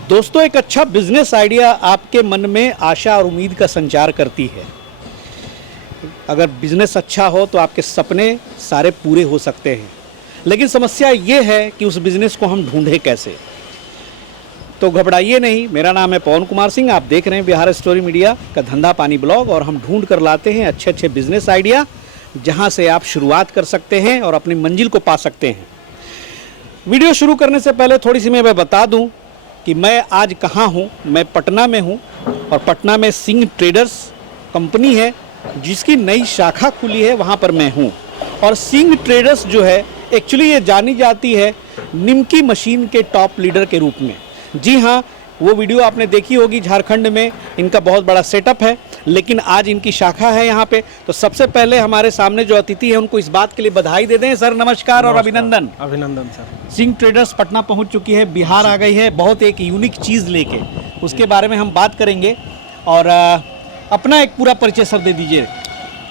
दोस्तों, एक अच्छा बिजनेस आइडिया आपके मन में आशा और उम्मीद का संचार करती है। अगर बिजनेस अच्छा हो तो आपके सपने सारे पूरे हो सकते हैं, लेकिन समस्या ये है कि उस बिजनेस को हम ढूंढें कैसे। तो घबराइए नहीं, मेरा नाम है पवन कुमार सिंह। आप देख रहे हैं बिहार स्टोरी मीडिया का धंधा पानी ब्लॉग, और हम ढूंढ कर लाते हैं अच्छे अच्छे बिजनेस आइडिया जहां से आप शुरुआत कर सकते हैं और अपनी मंजिल को पा सकते हैं। वीडियो शुरू करने से पहले थोड़ी सी मैं बता दूं कि मैं आज कहाँ हूँ। मैं पटना में हूँ, और पटना में सिंह ट्रेडर्स कंपनी है जिसकी नई शाखा खुली है, वहाँ पर मैं हूँ। और सिंह ट्रेडर्स जो है एक्चुअली ये जानी जाती है निमकी मशीन के टॉप लीडर के रूप में। जी हाँ, वो वीडियो आपने देखी होगी, झारखंड में इनका बहुत बड़ा सेटअप है, लेकिन आज इनकी शाखा है यहाँ पे। तो सबसे पहले हमारे सामने जो अतिथि है उनको इस बात के लिए बधाई दे दें। सर नमस्कार और अभिनंदन। अभिनंदन सर। सिंह ट्रेडर्स पटना पहुँच चुकी है, बिहार आ गई है बहुत एक यूनिक चीज़ लेके, उसके बारे में हम बात करेंगे। और अपना एक पूरा परिचय सर दे दीजिए।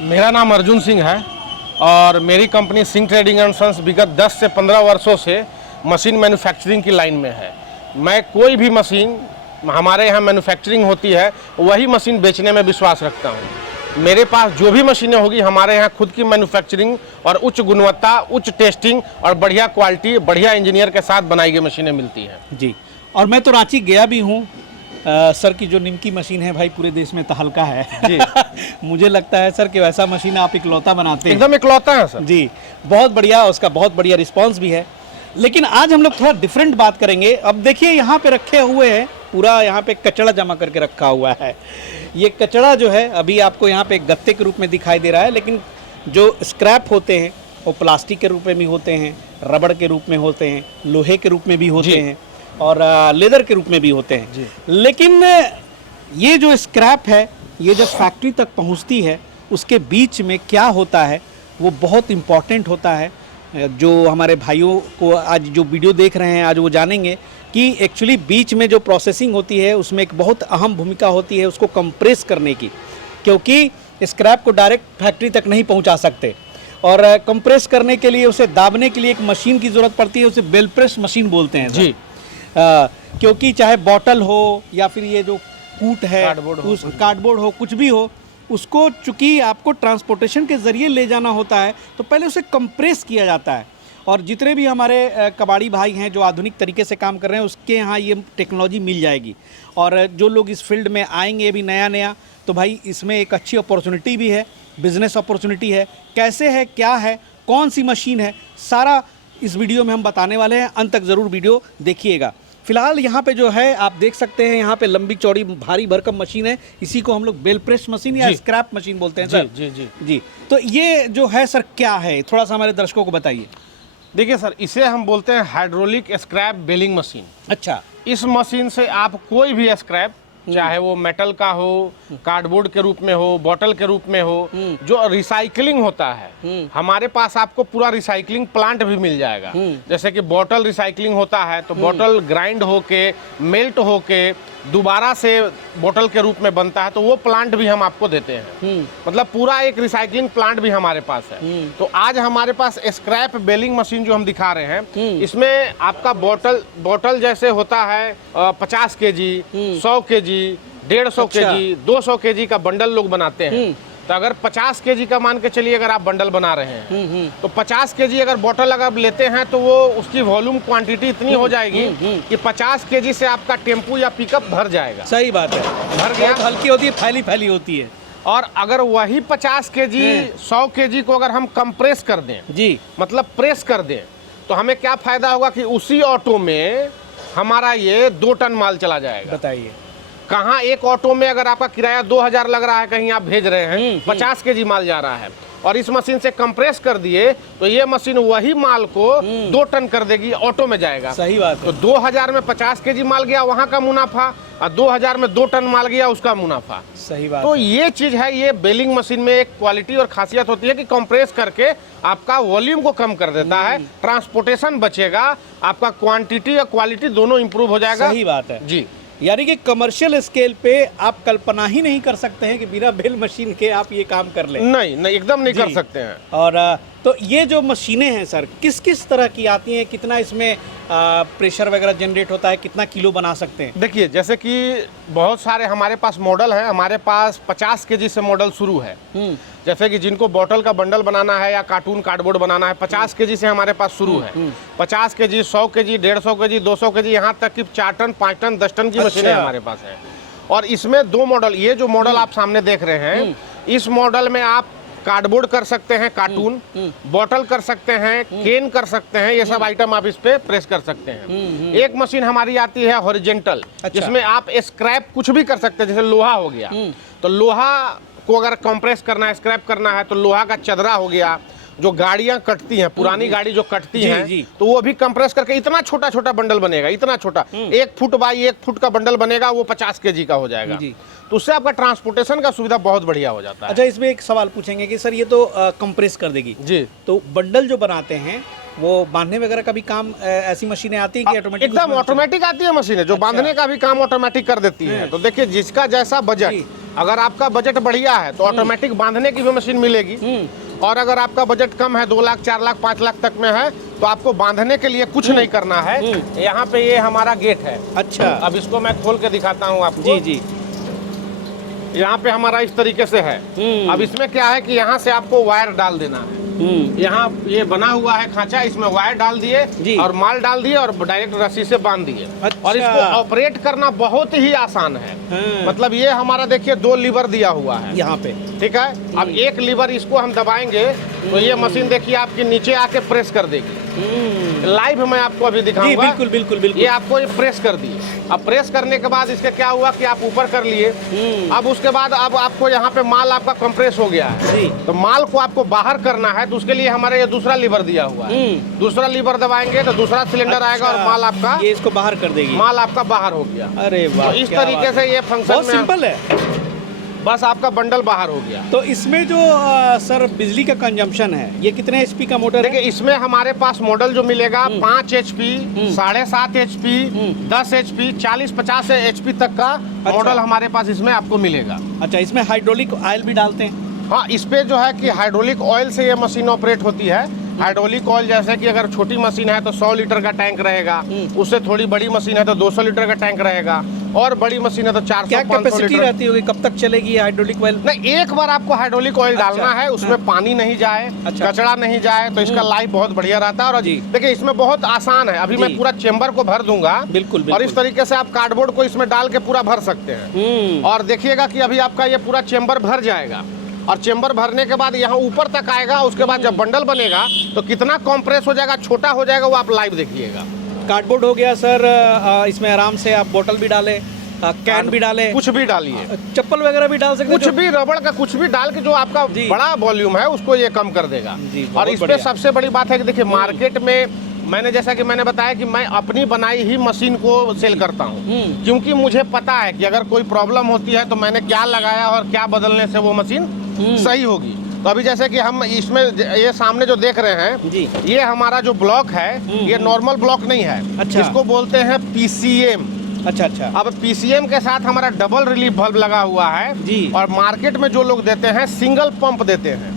मेरा नाम अर्जुन सिंह है और मेरी company Singh trading and sons विगत 10 से 15 वर्षों से मशीन मैन्युफैक्चरिंग की लाइन में है। मैं कोई भी मशीन हमारे यहाँ मैन्युफैक्चरिंग होती है वही मशीन बेचने में विश्वास रखता हूँ। मेरे पास जो भी मशीनें होगी हमारे यहाँ खुद की मैन्युफैक्चरिंग और उच्च गुणवत्ता, उच्च टेस्टिंग और बढ़िया क्वालिटी, बढ़िया इंजीनियर के साथ बनाई गई मशीनें मिलती हैं। जी, और मैं तो रांची गया भी हूँ। सर की जो निमकी मशीन है भाई पूरे देश में तहलका है जी। मुझे लगता है सर कि वैसा मशीन आप इकलौता बनाते हैं। एकदम इकलौता है सर जी, बहुत बढ़िया, उसका बहुत बढ़िया रिस्पांस भी है। लेकिन आज हम लोग थोड़ा डिफरेंट बात करेंगे। अब देखिए यहाँ पे रखे हुए हैं, पूरा यहाँ पे कचड़ा जमा करके रखा हुआ है। ये कचड़ा जो है अभी आपको यहाँ पे गत्ते के रूप में दिखाई दे रहा है, लेकिन जो स्क्रैप होते हैं वो प्लास्टिक के रूप में भी होते हैं, रबड़ के रूप में होते हैं, लोहे के रूप में भी होते हैं, और लेदर के रूप में भी होते हैं। लेकिन ये जो स्क्रैप है, ये जब फैक्ट्री तक पहुँचती है उसके बीच में क्या होता है वो बहुत इम्पॉर्टेंट होता है। जो हमारे भाइयों को आज जो वीडियो देख रहे हैं आज वो जानेंगे कि एक्चुअली बीच में जो प्रोसेसिंग होती है उसमें एक बहुत अहम भूमिका होती है उसको कंप्रेस करने की, क्योंकि स्क्रैप को डायरेक्ट फैक्ट्री तक नहीं पहुंचा सकते, और कंप्रेस करने के लिए उसे दाबने के लिए एक मशीन की ज़रूरत पड़ती है, उसे बेल प्रेस मशीन बोलते हैं जी। क्योंकि चाहे बॉटल हो या फिर ये जो कूट है, कार्डबोर्ड हो, कुछ भी हो, उसको चूँकि आपको ट्रांसपोर्टेशन के ज़रिए ले जाना होता है तो पहले उसे कंप्रेस किया जाता है। और जितने भी हमारे कबाड़ी भाई हैं जो आधुनिक तरीके से काम कर रहे हैं उसके यहाँ ये टेक्नोलॉजी मिल जाएगी। और जो लोग इस फील्ड में आएंगे भी नया, तो भाई इसमें एक अच्छी अपॉर्चुनिटी भी है, बिज़नेस अपॉर्चुनिटी है। कैसे है, क्या है, कौन सी मशीन है, सारा इस वीडियो में हम बताने वाले हैं। अंत तक ज़रूर वीडियो देखिएगा। फिलहाल यहाँ पे जो है आप देख सकते हैं, यहाँ पे लंबी चौड़ी भारी भरकम मशीन है, इसी को हम लोग बेल प्रेस मशीन या स्क्रैप मशीन बोलते हैं सर। जी। तो ये जो है सर क्या है, थोड़ा सा हमारे दर्शकों को बताइए। देखिए सर, इसे हम बोलते हैं हाइड्रोलिक स्क्रैप बेलिंग मशीन। अच्छा। इस मशीन से आप कोई भी स्क्रैप, चाहे वो मेटल का हो, कार्डबोर्ड के रूप में हो, बॉटल के रूप में हो, जो रिसाइकलिंग होता है, हमारे पास आपको पूरा रिसाइकलिंग प्लांट भी मिल जाएगा। जैसे कि बॉटल रिसाइकलिंग होता है तो बॉटल ग्राइंड होके, मेल्ट होके दोबारा से बॉटल के रूप में बनता है, तो वो प्लांट भी हम आपको देते हैं। मतलब पूरा एक रिसाइकलिंग प्लांट भी हमारे पास है। तो आज हमारे पास स्क्रैप बेलिंग मशीन जो हम दिखा रहे हैं, इसमें आपका बॉटल जैसे होता है 50 केजी, 100 केजी, 150 केजी, 200 केजी का बंडल लोग बनाते हैं। तो अगर 50 केजी का मान के चलिए अगर आप बंडल बना रहे हैं तो 50 केजी अगर बॉटल अगर लेते हैं तो वो उसकी वॉल्यूम क्वांटिटी इतनी हो जाएगी कि 50 केजी से आपका टेम्पू या पिकअप भर जाएगा। सही बात है, भर गया। हल्की होती है, फैली होती है। और अगर वही 50 केजी 100 केजी को अगर हम कंप्रेस कर दें जी, मतलब प्रेस कर दें, तो हमें क्या फायदा होगा कि उसी ऑटो में हमारा ये 2 टन माल चला जाएगा। बताइए, कहाँ एक ऑटो में अगर आपका किराया 2000 लग रहा है, कहीं आप भेज रहे हैं 50 केजी माल जा रहा है, और इस मशीन से कंप्रेस कर दिए तो ये मशीन वही माल को 2 टन कर देगी, ऑटो में जाएगा। सही बात है। तो 2000 में 50 केजी माल गया, वहाँ का मुनाफा, और 2000 में 2 टन माल गया, उसका मुनाफा। सही बात तो है। ये चीज है, ये बेलिंग मशीन में एक क्वालिटी और खासियत होती है कि कंप्रेस करके आपका वॉल्यूम को कम कर देता है, ट्रांसपोर्टेशन बचेगा, आपका क्वांटिटी और क्वालिटी दोनों इंप्रूव हो जाएगा। सही बात है जी। यानी कि कमर्शियल स्केल पे आप कल्पना ही नहीं कर सकते हैं कि बिना बेल मशीन के आप ये काम कर लें। नहीं, एकदम नहीं कर सकते हैं। और तो ये जो मशीनें हैं सर, किस किस तरह की आती हैं, कितना इसमें प्रेशर वगैरह जनरेट होता है, कितना किलो बना सकते हैं? देखिए, जैसे कि बहुत सारे हमारे पास मॉडल हैं, हमारे पास 50 केजी से मॉडल शुरू है। जैसे कि जिनको बॉटल का बंडल बनाना है या कार्टून कार्डबोर्ड बनाना है, 50 केजी से हमारे पास शुरू है। 50 केजी, 100 केजी, 150 केजी, 200 केजी, यहाँ तक कि 4 टन, 5 टन, 10 टन की मशीनें हमारे पास है। और इसमें 2 मॉडल, ये जो मॉडल आप सामने देख रहे हैं, इस मॉडल में आप कार्डबोर्ड कर सकते हैं, कार्टून, बॉटल कर सकते हैं, केन कर सकते हैं, ये सब आइटम आप इस पे प्रेस कर सकते हैं। एक मशीन हमारी आती है हॉरिजेंटल, जिसमें आप स्क्रैप कुछ भी कर सकते हैं, जैसे लोहा हो गया, तो लोहा को अगर कंप्रेस करना है, स्क्रैप करना है, तो लोहा का चदरा हो गया, जो गाड़ियां कटती हैं, पुरानी गाड़ी जो कटती हैं, तो वो भी कंप्रेस करके इतना छोटा छोटा बंडल बनेगा, इतना छोटा, 1 फुट बाई 1 फुट का बंडल बनेगा, वो 50 केजी का हो जाएगा। तो उससे आपका ट्रांसपोर्टेशन का सुविधा बहुत बढ़िया हो जाता है। अच्छा, इसमें एक सवाल पूछेंगे कि सर ये तो कंप्रेस कर देगी जी, तो बंडल जो बनाते हैं वो बांधने वगैरह का भी काम ऐसी मशीनें आती है कि ऑटोमेटिक? एकदम ऑटोमेटिक आती है मशीनें, जो बांधने का भी काम ऑटोमेटिक कर देती है। तो देखिए, जिसका जैसा बजट, अगर आपका बजट बढ़िया है तो ऑटोमेटिक बांधने की भी मशीन मिलेगी, और अगर आपका बजट कम है, 2 लाख, 4 लाख, 5 लाख तक में है, तो आपको बांधने के लिए कुछ नहीं करना है। यहाँ पे ये हमारा गेट है। अच्छा, अब इसको मैं खोल के दिखाता हूँ आपको। जी जी, यहाँ पे हमारा इस तरीके से है। अब इसमें क्या है कि यहाँ से आपको वायर डाल देना है। यहाँ ये बना हुआ है खांचा, इसमें वायर डाल दिए और माल डाल दिए और डायरेक्ट रस्सी से बांध दिए। अच्छा। और इसको ऑपरेट करना बहुत ही आसान है। मतलब ये हमारा देखिए 2 लीवर दिया हुआ है यहाँ पे, ठीक है। अब एक लीवर इसको हम दबाएंगे तो ये मशीन देखिए आपके नीचे आके प्रेस कर देगी। लाइव मैं आपको अभी दिखाऊंगा। बिल्कुल बिल्कुल बिल्कुल। ये आपको ये प्रेस कर दिए। अब प्रेस करने के बाद इसके क्या हुआ कि आप ऊपर कर लिए। अब उसके बाद अब आपको यहाँ पे माल आपका कंप्रेस हो गया है, तो माल को आपको बाहर करना है, तो उसके लिए हमारे ये दूसरा लीवर दिया हुआ है। दूसरा लीवर दबाएंगे तो दूसरा सिलेंडर आएगा और माल आपका, ये इसको बाहर कर देगी, माल आपका बाहर हो गया। अरे वाह, तो इस तरीके से ये फंक्शन बहुत सिंपल है, बस आपका बंडल बाहर हो गया। तो इसमें जो सर बिजली का कंजम्पशन है, ये कितने एचपी का मोटर है? देखिए, इसमें हमारे पास मॉडल जो मिलेगा 5 HP, 7.5 HP, 10 HP, 40-50 HP तक का मॉडल हमारे पास इसमें आपको मिलेगा। अच्छा, इसमें हाइड्रोलिक ऑयल भी डालते हैं? हाँ, इस पे जो है कि हाइड्रोलिक ऑयल से ये मशीन ऑपरेट होती है। हाइड्रोलिक ऑयल जैसे कि अगर छोटी मशीन है तो 100 लीटर का टैंक रहेगा, उससे थोड़ी बड़ी मशीन है तो 200 लीटर का टैंक रहेगा, और बड़ी मशीन है तो 400-500 लीटर रहती होगी। कब तक चलेगी ये हाइड्रोलिक ऑयल? नहीं, एक बार आपको हाइड्रोलिक ऑयल डालना है, उसमें पानी नहीं जाए, कचरा नहीं जाए, तो इसका लाइफ बहुत बढ़िया रहता है। और देखिए, इसमें बहुत आसान है। अभी मैं पूरा चेम्बर को भर दूंगा, बिल्कुल, और इस तरीके से आप कार्डबोर्ड को इसमें डाल के पूरा भर सकते हैं। और देखिएगा कि अभी आपका ये पूरा चेम्बर भर जाएगा, और चेम्बर भरने के बाद यहाँ ऊपर तक आएगा। उसके बाद जब बंडल बनेगा तो कितना कंप्रेस हो जाएगा, छोटा हो जाएगा, वो आप लाइव देखिएगा। कार्डबोर्ड हो गया सर, इसमें आराम से आप बोतल भी डालें, कैन भी डालें, कुछ भी डालिए, चप्पल वगैरह भी डाल सकते हैं, कुछ भी, रबड़ का कुछ भी डाल के जो आपका बड़ा वॉल्यूम है उसको ये कम कर देगा। और इसमें सबसे बड़ी बात है कि देखिए, मार्केट में मैंने जैसा कि मैंने बताया कि मैं अपनी बनाई ही मशीन को सेल करता हूँ, क्योंकि मुझे पता है कि अगर कोई प्रॉब्लम होती है तो मैंने क्या लगाया और क्या बदलने से वो मशीन सही होगी। तो अभी जैसे कि हम इसमें ये सामने जो देख रहे हैं जी, ये हमारा जो ब्लॉक है ये नॉर्मल ब्लॉक नहीं है। अच्छा। इसको बोलते हैं PCM। अच्छा अच्छा। अब PCM के साथ हमारा डबल रिलीफ बल्ब लगा हुआ है जी, और मार्केट में जो लोग देते हैं सिंगल पंप देते हैं।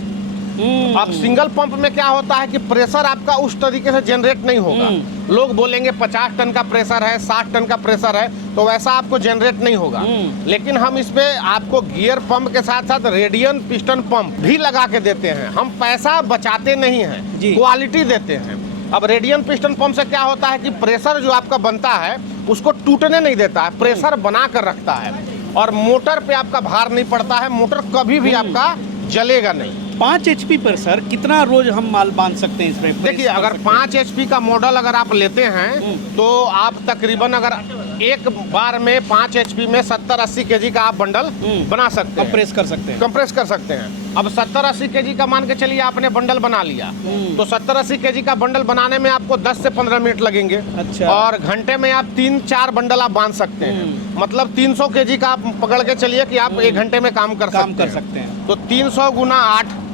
अब सिंगल पंप में क्या होता है कि प्रेशर आपका उस तरीके से जनरेट नहीं होगा। लोग बोलेंगे 50 टन का प्रेशर है, 60 टन का प्रेशर है, तो वैसा आपको जनरेट नहीं होगा। लेकिन हम इसमें आपको गियर पंप के साथ साथ रेडियन पिस्टन पंप भी लगा के देते हैं। हम पैसा बचाते नहीं हैं, क्वालिटी देते हैं। अब रेडियन पिस्टन पंप से क्या होता है कि प्रेशर जो आपका बनता है उसको टूटने नहीं देता है, प्रेशर बना कर रखता है, और मोटर पे आपका भार नहीं पड़ता है, मोटर कभी भी आपका जलेगा नहीं। 5 HP पर सर कितना रोज हम माल बांध सकते हैं इसमें? देखिए, अगर 5 HP का मॉडल अगर आप लेते हैं तो आप तकरीबन अगर एक बार में 5 HP में 70-80 केजी का आप बंडल बना सकते हैं, कंप्रेस कर सकते हैं, कंप्रेस कर सकते हैं। अब 70-80 केजी का मान के चलिए आपने बंडल बना लिया, तो 70-80 केजी का बंडल बनाने में आपको 10 से 15 मिनट लगेंगे। अच्छा। और घंटे में आप 3-4 बंडल आप बांध सकते हैं। मतलब 300 केजी का आप पकड़ के चलिए कि आप 1 घंटे में काम कर सकते हैं। तो 300 गुना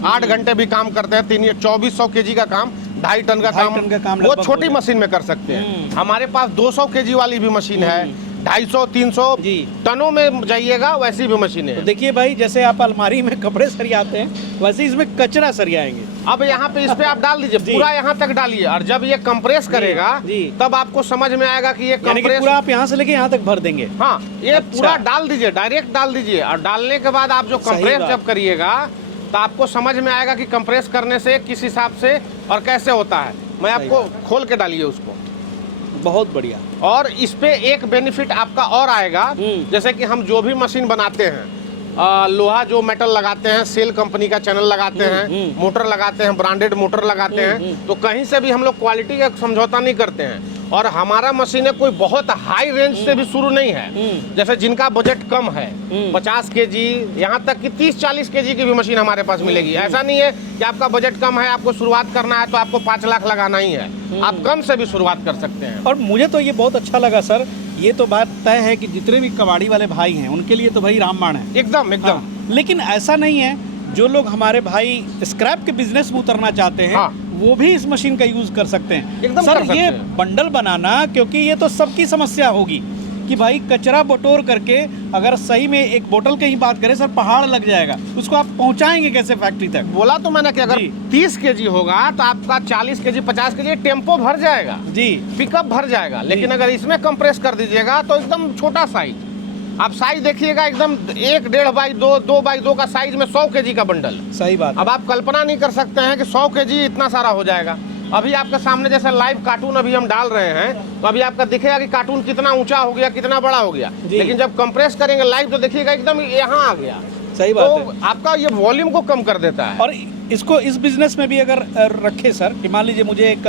8 घंटे भी काम करते हैं। 2400 केजी का काम, 2.5 टन का काम वो छोटी मशीन में कर सकते हैं। हमारे पास 200 केजी वाली भी मशीन है, 250-300 टनों में जाइएगा वैसी भी मशीनें हैं। तो देखिए भाई, जैसे आप अलमारी में कपड़े सरियाते हैं वैसे इसमें कचरा सरियाएंगे। अब यहाँ पे इस पे आप डाल दीजिए, जी। पूरा यहाँ तक डालिए, और जब ये कंप्रेस करेगा जी। तब आपको समझ में आएगा कि ये यानी कि कंप्रेस। पूरा आप यहाँ से लेके यहाँ तक भर देंगे। हाँ, ये अच्छा। पूरा डाल दीजिए, डायरेक्ट डाल दीजिए, और डालने के बाद आप जो सही कंप्रेस बात। जब करिएगा तो आपको समझ में आएगा कि कंप्रेस करने से किस हिसाब से और कैसे होता है। मैं सही आपको खोल के डालिए उसको। बहुत बढ़िया। और इस पे एक बेनिफिट आपका और आएगा, जैसे कि हम जो भी मशीन बनाते हैं, लोहा जो मेटल लगाते हैं, सेल कंपनी का चैनल लगाते हैं, मोटर लगाते हैं, ब्रांडेड मोटर लगाते हैं, तो कहीं से भी हम लोग क्वालिटी का समझौता नहीं करते हैं। और हमारा मशीनें कोई बहुत हाई रेंज से भी शुरू नहीं है। जैसे जिनका बजट कम है, 50 केजी, यहाँ तक कि 30-40 केजी की भी मशीन हमारे पास मिलेगी। ऐसा नहीं है कि आपका बजट कम है, आपको शुरुआत करना है तो आपको 5 लाख लगाना ही है, आप कम से भी शुरुआत कर सकते हैं। और मुझे तो ये बहुत अच्छा लगा सर, ये तो बात तय है कि जितने भी कबाड़ी वाले भाई हैं उनके लिए तो भाई रामबाण है। एकदम एकदम। हाँ, लेकिन ऐसा नहीं है, जो लोग हमारे भाई स्क्रैप के बिजनेस में उतरना चाहते हैं, हाँ। वो भी इस मशीन का यूज कर सकते हैं। एकदम सर कर सकते ये हैं। बंडल बनाना, क्योंकि ये तो सबकी समस्या होगी कि भाई कचरा बटोर करके, अगर सही में एक बोतल की ही बात करें सर, पहाड़ लग जाएगा, उसको आप पहुंचाएंगे कैसे फैक्ट्री तक? बोला तो मैंने कि अगर जी। 30 केजी होगा तो आपका 40 केजी 50 केजी टेम्पो भर जाएगा, जी। पिकअप भर जाएगा। लेकिन अगर इसमें कंप्रेस कर दीजिएगा तो एकदम छोटा साइज, आप साइज देखिएगा, एकदम 1.5 बाई 2 बाई 2 का साइज में 100 केजी का बंडल। सही बात। अब आप कल्पना नहीं कर सकते हैं कि 100 केजी इतना सारा हो जाएगा। अभी आपके सामने जैसे लाइव कार्टून अभी हम डाल रहे हैं, तो अभी आपका दिखेगा कि कार्टून कितना ऊंचा हो गया, कितना बड़ा हो गया। लेकिन जब कंप्रेस करेंगे लाइव तो देखिएगा एकदम यहाँ आ गया। सही बात तो है। आपका ये वॉल्यूम को कम कर देता है। और इसको इस बिजनेस में भी अगर रखे सर, कि मान लीजिए मुझे एक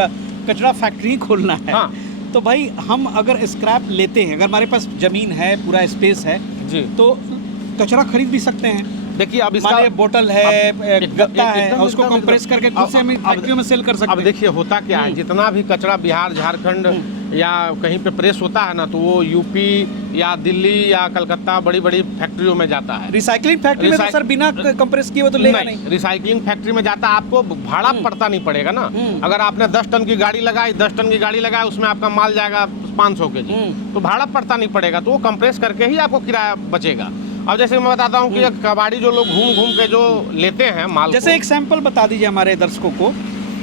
कचरा फैक्ट्री खोलना है, हाँ। तो भाई हम अगर स्क्रैप लेते हैं, अगर हमारे पास जमीन है, पूरा स्पेस है, जी। तो कचरा खरीद भी सकते हैं। देखिए अब इसका मानिए बोतल है, गत्ता है, और उसको एकदम- कंप्रेस करके खुद से हम फैक्ट्रियों में सेल कर सकते अब हैं। देखिए होता क्या है, जितना भी कचरा बिहार झारखंड या कहीं पे प्रेस होता है ना, तो वो यूपी या दिल्ली या कलकत्ता बड़ी बड़ी फैक्ट्रियों में जाता है। रिसाइकलिंग फैक्ट्री में तो सर बिना कंप्रेस किए वो तो लेगा नहीं। रिसाइकलिंग फैक्ट्री में जाता, आपको भाड़ा पड़ता नहीं पड़ेगा ना। अगर आपने 10 टन की गाड़ी लगाई, 10 टन की गाड़ी लगाई, उसमें आपका माल जाएगा 500 केजी, तो भाड़ा पड़ता नहीं पड़ेगा, तो वो कंप्रेस करके ही आपको किराया बचेगा। अब जैसे मैं बताता हूँ कि कबाड़ी जो लोग घूम घूम के जो लेते हैं माल, जैसे एक सैंपल बता दीजिए हमारे दर्शकों को,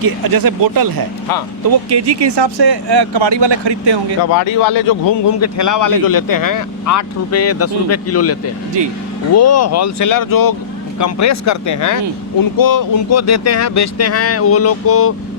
कि जैसे बोतल है, हाँ, तो वो केजी के हिसाब से कबाड़ी वाले खरीदते होंगे। कबाड़ी वाले जो घूम घूम के ठेला वाले जी। जो लेते हैं 8 रुपए 10 रुपए किलो लेते हैं, जी। वो होलसेलर जो कंप्रेस करते हैं उनको देते हैं, बेचते हैं, वो लोग को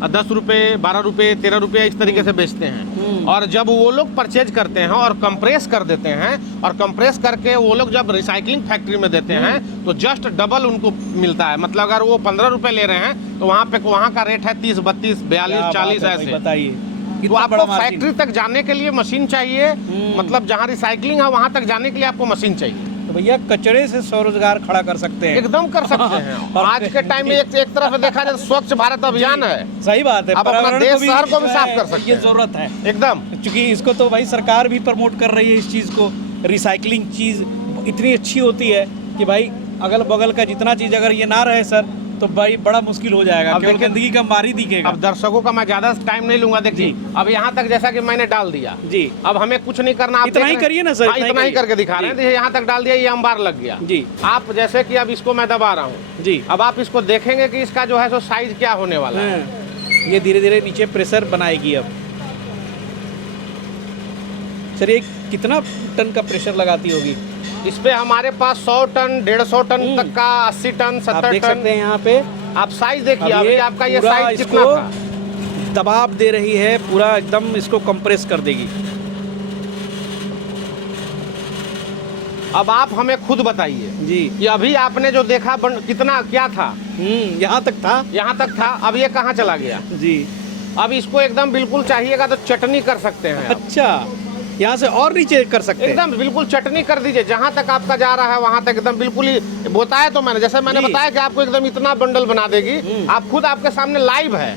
10 रुपए 12 रुपए 13 रुपए इस तरीके से बेचते हैं। और जब वो लोग परचेज करते हैं और कंप्रेस कर देते हैं, और कंप्रेस करके वो लोग जब रिसाइकलिंग फैक्ट्री में देते हैं, तो जस्ट डबल उनको मिलता है। मतलब अगर वो 15 रुपए ले रहे हैं तो वहाँ का रेट है 30 32 42 40 ऐसे। बताइए, तो कितना बड़ा आपको मार्जिन। फैक्ट्री तक जाने के लिए मशीन चाहिए, मतलब जहाँ रिसाइकलिंग है वहाँ तक जाने के लिए आपको मशीन चाहिए। तो भैया कचरे से स्वरोजगार खड़ा कर सकते हैं। एकदम कर सकते हैं। और आज के टाइम में एक तरफ से देखा जाए तो स्वच्छ भारत अभियान है। सही बात है। आप अपना पर्यावरण देश, शहर को भी जो साफ है, कर सकते ये हैं। जरूरत है, एकदम। क्योंकि इसको तो भाई सरकार भी प्रमोट कर रही है इस चीज़ को। रिसाइकलिंग चीज़ इतनी अच्छी होती है कि भाई अगल बगल का जितना चीज़ अगर ये ना रहे सर, तो भाई बड़ा मुश्किल हो जाएगा। अब केवल देखिए- गंदगी का मार ही दिखेगा। अब दर्शकों का मैं ज्यादा टाइम नहीं लूंगा। देखिए अब यहाँ तक जैसा कि मैंने डाल दिया जी। अब हमें कुछ नहीं करना, आप इतना देख ही रहे हैं। करिए ना सर, हाँ, इतना ही करके दिखा रहे हैं। देखिए यहाँ तक डाल दिया, ये अंबार लग गया जी। आप जैसे कि अब इसको मैं दबा रहा हूँ जी। अब आप इसको देखेंगे कि इसका जो है सो साइज क्या होने वाला है। ये धीरे धीरे नीचे प्रेशर बनाएगी। अब सर ये कितना टन का प्रेशर लगाती होगी? इस पे हमारे पास 100 टन 150 टन तक का, 80 टन आप 70 देख टन। सकते हैं यहाँ पे आप साइज देखिए, अब अभी आपका ये पूरा साइज कितना इसको था। दबाव दे रही है, पूरा एकदम इसको कंप्रेस कर देगी। अब आप हमें खुद बताइए जी। कि अभी आपने जो देखा कितना क्या था, यहाँ तक था। यहाँ तक था, अब ये कहाँ चला गया। जी। अब इसको एकदम बिल्कुल चाहिएगा तो चटनी कर सकते हैं आप। अच्छा, यहाँ से और नीचे कर सकते हैं। एकदम बिल्कुल चटनी कर दीजिए, जहाँ तक आपका जा रहा है वहाँ तक एकदम बिल्कुल ही। बताया तो मैंने, जैसे मैंने जी। बताया कि आपको एकदम इतना बंडल बना देगी। आप खुद आपके सामने लाइव है,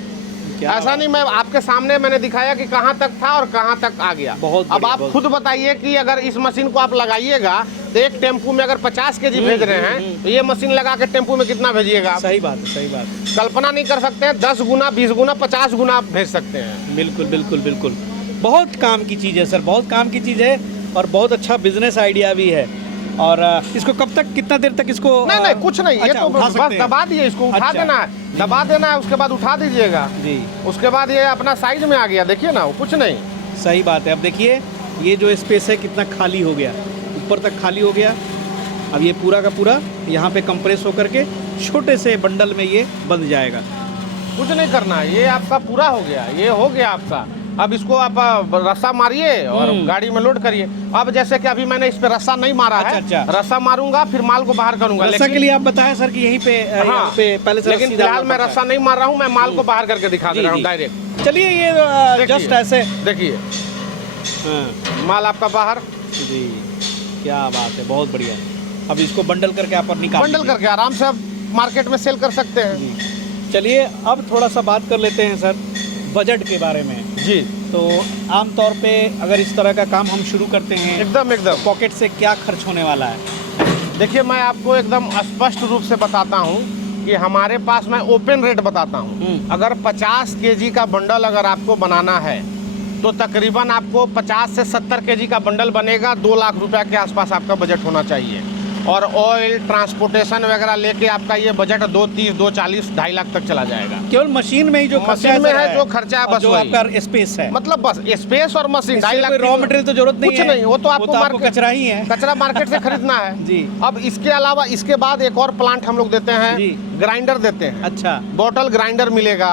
क्या ऐसा नहीं मैं आपके सामने मैंने दिखाया कि कहाँ तक था और कहाँ तक आ गया। बहुत अब बढ़िया, आप बहुत खुद बताइए कि अगर इस मशीन को आप लगाइएगा तो एक टेम्पू में अगर 50 केजी भेज रहे हैं तो ये मशीन लगा के टेम्पू में कितना भेजिएगा आप? सही बात है, सही बात है। कल्पना नहीं कर सकते हैं। 10 गुना 20 गुना 50 गुना आप भेज सकते हैं। बिल्कुल बिल्कुल बिल्कुल। बहुत काम की चीज़ है सर, बहुत काम की चीज़ है, और बहुत अच्छा बिजनेस आइडिया भी है। और इसको कब तक, कितना देर तक इसको नहीं नहीं कुछ नहीं, ये अच्छा, तो उठा बस सकते हैं। दबा दिए, इसको उठा अच्छा। देना है, दबा देना है, उसके बाद उठा दीजिएगा जी, उसके बाद ये अपना साइज में आ गया, देखिए ना, वो कुछ नहीं। सही बात है। अब देखिए ये जो स्पेस है कितना खाली हो गया, ऊपर तक खाली हो गया। अब ये पूरा का पूरा यहाँ पे कंप्रेस होकर के छोटे से बंडल में ये बंध जाएगा। कुछ नहीं करना है, ये आपका पूरा हो गया, ये हो गया आपका। अब इसको आप रस्सा मारिए और गाड़ी में लोड करिए। अब जैसे कि अभी मैंने इस पे रस्सा नहीं मारा है, अच्छा। रस्सा मारूंगा फिर माल को बाहर करूंगा। रस्सा के लिए आप बताया सर कि यहीं पे यहाँ पे पहले से लेकिन रस्सी फिलहाल डालना मैं पड़ता है। रस्सा नहीं मार रहा हूँ, मैं माल को बाहर करके दिखा दे जी, रहा हूँ जी। डायरेक्ट। चलिए ये देखिए। जस्ट ऐसे देखिए हाँ, माल आपका बाहर, जी क्या बात है, बहुत बढ़िया। अब इसको बंडल करके आप निकाल बंडल करके आराम से आप मार्केट में सेल कर सकते हैं। जी। चलिए अब थोड़ा सा बात कर लेते हैं सर बजट के बारे में। जी तो आम तौर पे अगर इस तरह का काम हम शुरू करते हैं एकदम एकदम। पॉकेट से क्या खर्च होने वाला है? देखिए मैं आपको एकदम स्पष्ट रूप से बताता हूँ कि हमारे पास, मैं ओपन रेट बताता हूँ, अगर 50 केजी का बंडल अगर आपको बनाना है तो तकरीबन आपको 50 से 70 केजी का बंडल बनेगा, 2 लाख रुपया के आसपास आपका बजट होना चाहिए। और ऑयल ट्रांसपोर्टेशन वगैरह लेके आपका ये बजट 230, 240, 2.5 लाख तक चला जाएगा। केवल मशीन में ही जो खर्चा मशीन में सर है जो खर्चा है और बस जो वही। आपका स्पेस है, मतलब बस स्पेस और मशीन, इससे 2.5 लाख कोई रॉ मटेरियल तो जरूरत नहीं कुछ है। नहीं, वो तो आपको मार्केट कचरा ही है। कचरा मार्केट से खरीदना है। जी। अब इसके अलावा इसके बाद एक और प्लांट हम लोग देते हैं, जी। ग्राइंडर देते हैं। अच्छा। बॉटल ग्राइंडर मिलेगा,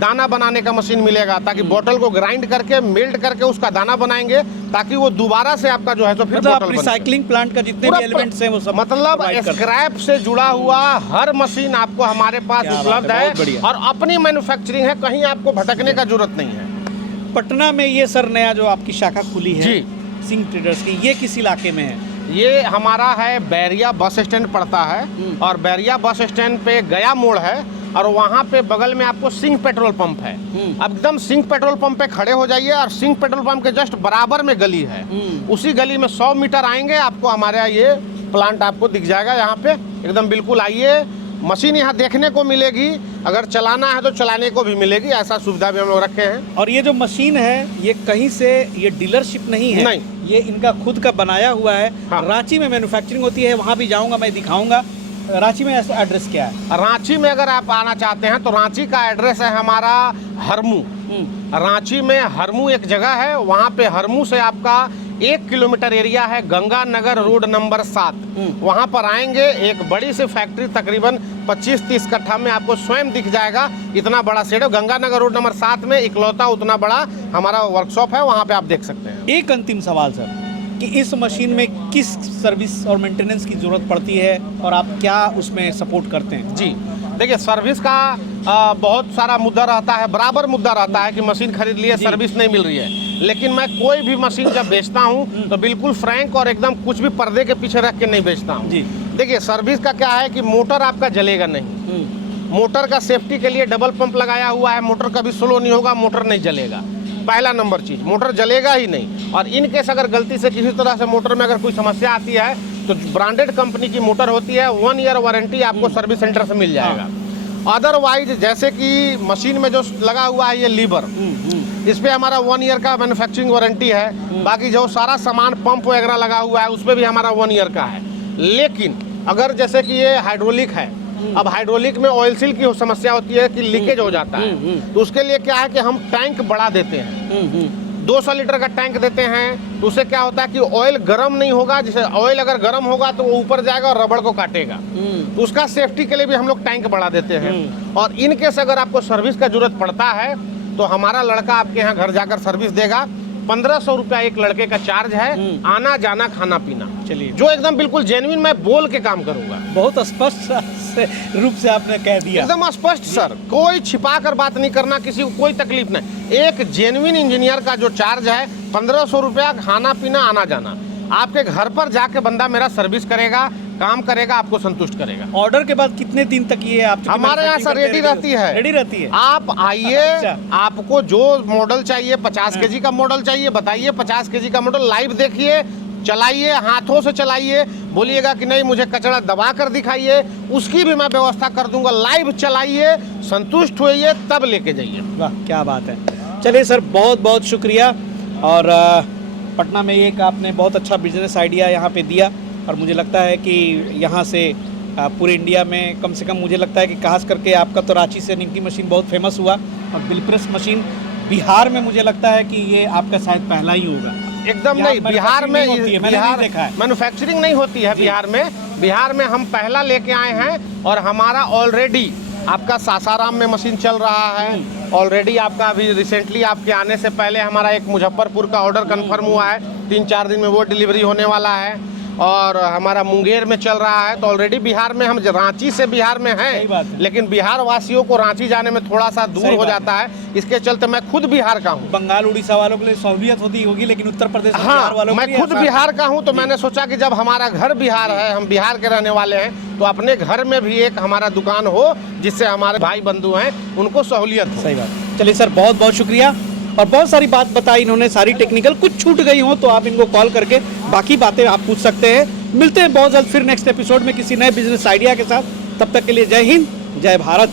दाना बनाने का मशीन मिलेगा, ताकि बॉटल को ग्राइंड करके मेल्ट करके उसका दाना बनाएंगे, ताकि वो दोबारा से आपका जो है तो फिर मतलब आप बॉटल बने। रिसाइकलिंग प्लांट का जितने भी एलिमेंट्स हैं वो सब मतलब provide करते हैं। स्क्रैप से जुड़ा हुआ हर मशीन आपको हमारे पास क्या बात उपलब्ध है, है, बहुत बढ़िया। और अपनी मैन्युफैक्चरिंग है, कहीं आपको भटकने का जरूरत नहीं है। पटना में ये सर नया जो आपकी शाखा खुली है जी। सिंह ट्रेडर्स की, ये किस इलाके में है? ये हमारा है बैरिया बस स्टैंड पड़ता है, और बैरिया बस स्टैंड पे गया मोड़ है, और वहाँ पे बगल में आपको सिंह पेट्रोल पंप है। अब एकदम सिंह पेट्रोल पंप पे खड़े हो जाइए, और सिंह पेट्रोल पंप के जस्ट बराबर में गली है। उसी गली में 100 मीटर आएंगे, आपको हमारे यहाँ ये प्लांट आपको दिख जाएगा। यहाँ पे एकदम बिल्कुल आइए, मशीन यहाँ देखने को मिलेगी, अगर चलाना है तो चलाने को भी मिलेगी, ऐसा सुविधा भी हम लोग रखे हैं। और ये जो मशीन है ये कहीं से, ये डीलरशिप नहीं है, नहीं। ये इनका खुद का बनाया हुआ है। हाँ। रांची में मैन्युफैक्चरिंग होती है, वहाँ भी जाऊँगा मैं, दिखाऊंगा। रांची में ऐसा एड्रेस क्या है? रांची में अगर आप आना चाहते हैं तो रांची का एड्रेस है हमारा हरमू। रांची में हरमू एक जगह है, वहाँ पे हरमू से आपका 1 किलोमीटर एरिया है, गंगा नगर रोड नंबर 7। वहाँ पर आएंगे, एक बड़ी सी फैक्ट्री तकरीबन 25-30 कट्ठा में आपको स्वयं दिख जाएगा। इतना बड़ा शेड है, गंगा नगर रोड नंबर 7 में इकलौता उतना बड़ा हमारा वर्कशॉप है, वहाँ पे आप देख सकते हैं। एक अंतिम सवाल सर, कि इस मशीन में किस सर्विस और मेंटेनेंस की ज़रूरत पड़ती है और आप क्या उसमें सपोर्ट करते हैं? जी देखिए, सर्विस का बहुत सारा मुद्दा रहता है, बराबर मुद्दा रहता है कि मशीन खरीद लिए, सर्विस नहीं मिल रही है। लेकिन मैं कोई भी मशीन जब बेचता हूँ तो बिल्कुल फ्रैंक और एकदम कुछ भी पर्दे के पीछे रख के नहीं बेचता हूँ। जी। देखिए सर्विस का क्या है कि मोटर आपका जलेगा नहीं, मोटर का सेफ्टी के लिए डबल पंप लगाया हुआ है, मोटर कभी स्लो नहीं होगा, मोटर नहीं जलेगा। पहला नंबर चीज, मोटर जलेगा ही नहीं। और इन केस अगर गलती से किसी तरह से मोटर में अगर कोई समस्या आती है तो ब्रांडेड कंपनी की मोटर होती है, 1 ईयर वारंटी आपको सर्विस सेंटर से मिल जाएगा। अदरवाइज जैसे कि मशीन में जो लगा हुआ है ये लीवर, इस पे हमारा 1 ईयर का मैन्युफैक्चरिंग वारंटी है। बाकी जो सारा सामान पंप वगैरह लगा हुआ है उस पर भी हमारा 1 ईयर का है। लेकिन अगर जैसे कि ये हाइड्रोलिक है, अब हाइड्रोलिक में ऑयल सील की समस्या होती है कि लीकेज हो जाता है, तो उसके लिए क्या है कि हम टैंक बढ़ा देते हैं, 200 लीटर का टैंक देते हैं। तो उससे क्या होता है कि ऑयल गर्म नहीं होगा, जैसे ऑयल अगर गर्म होगा तो वो ऊपर जाएगा और रबड़ को काटेगा, तो उसका सेफ्टी के लिए भी हम लोग टैंक बढ़ा देते हैं। और इन केस अगर आपको सर्विस का जरूरत पड़ता है तो हमारा लड़का आपके यहाँ घर जाकर सर्विस देगा। 1500 रुपया एक लड़के का चार्ज है, आना जाना खाना पीना। चलिए, जो एकदम बिल्कुल जेन्युइन मैं बोल के काम करूंगा। बहुत स्पष्ट रूप से आपने कह दिया, एकदम स्पष्ट सर, कोई छिपा कर बात नहीं करना, किसी को कोई तकलीफ नहीं। एक जेन्युइन इंजीनियर का जो चार्ज है 1500 रुपया, खाना पीना आना जाना। आपके घर पर जाके बंदा मेरा सर्विस करेगा, काम करेगा, आपको संतुष्ट करेगा। ऑर्डर के बाद कितने दिन तक ये आप हमारे यहाँ सर रेडी रहती है, रेडी रहती है। आप आइए, अच्छा। आपको जो मॉडल चाहिए, 50 केजी का मॉडल चाहिए बताइए, 50 केजी का मॉडल लाइव देखिए, चलाइए, हाथों से चलाइए। बोलिएगा कि नहीं मुझे कचरा दबा कर दिखाइए, उसकी भी मैं व्यवस्था कर दूंगा। लाइव चलाइए, संतुष्ट होइए, तब लेके जाइए। वाह क्या बात है। चलिए सर, बहुत बहुत शुक्रिया। और पटना में एक आपने बहुत अच्छा बिजनेस आइडिया यहाँ पे दिया, और मुझे लगता है कि यहाँ से पूरे इंडिया में कम से कम मुझे लगता है कि खास करके आपका तो रांची से निमकी मशीन बहुत फेमस हुआ, और बिल प्रेस मशीन बिहार में मुझे लगता है कि ये आपका शायद पहला ही होगा। एकदम यहाँ नहीं, बिहार में manufacturing होती है, मैंने नहीं देखा है। मैन्युफैक्चरिंग नहीं होती है बिहार में। बिहार में हम पहला लेके आए हैं, और हमारा ऑलरेडी आपका सासाराम में मशीन चल रहा है। ऑलरेडी आपका अभी रिसेंटली आपके आने से पहले हमारा एक मुजफ्फरपुर का ऑर्डर कंफर्म हुआ है, 3-4 दिन में वो डिलीवरी होने वाला है। और हमारा मुंगेर में चल रहा है। तो ऑलरेडी बिहार में हम रांची से बिहार में सही बात हैं, है। लेकिन बिहार वासियों को रांची जाने में थोड़ा सा दूर सही हो बात जाता है। इसके चलते मैं खुद बिहार का हूँ। बंगाल उड़ीसा वालों के लिए सहूलियत होती होगी, लेकिन उत्तर प्रदेश और बिहार हाँ, वालों के मैं लिए खुद आसान- बिहार का हूँ, तो मैंने सोचा कि जब हमारा घर बिहार है, हम बिहार के रहने वाले हैं, तो अपने घर में भी एक हमारा दुकान हो, जिससे हमारे भाई बंधु हैं उनको सहूलियत हो। सही बात। चलिए सर, बहुत बहुत शुक्रिया, और बहुत सारी बात बताई इन्होंने, सारी टेक्निकल। कुछ छूट गई हो तो आप इनको कॉल करके बाकी बातें आप पूछ सकते हैं। मिलते हैं बहुत जल्द फिर नेक्स्ट एपिसोड में किसी नए बिजनेस आइडिया के साथ। तब तक के लिए जय हिंद, जय भारत।